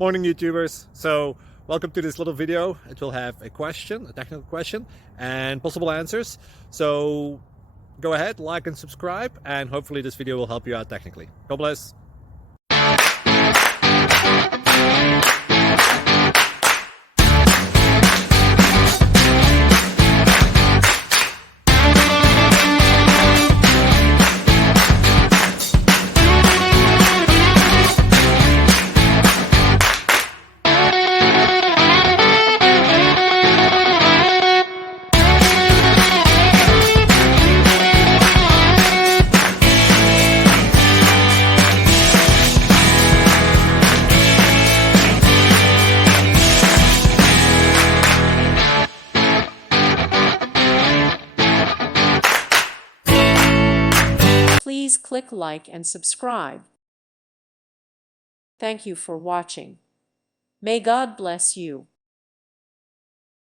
Morning YouTubers. So welcome to this little video. It will have a question, a technical question, and possible answers. So go ahead, like and subscribe, and hopefully this video will help you out technically. God bless. Please click like and subscribe. Thank you for watching. May God bless you.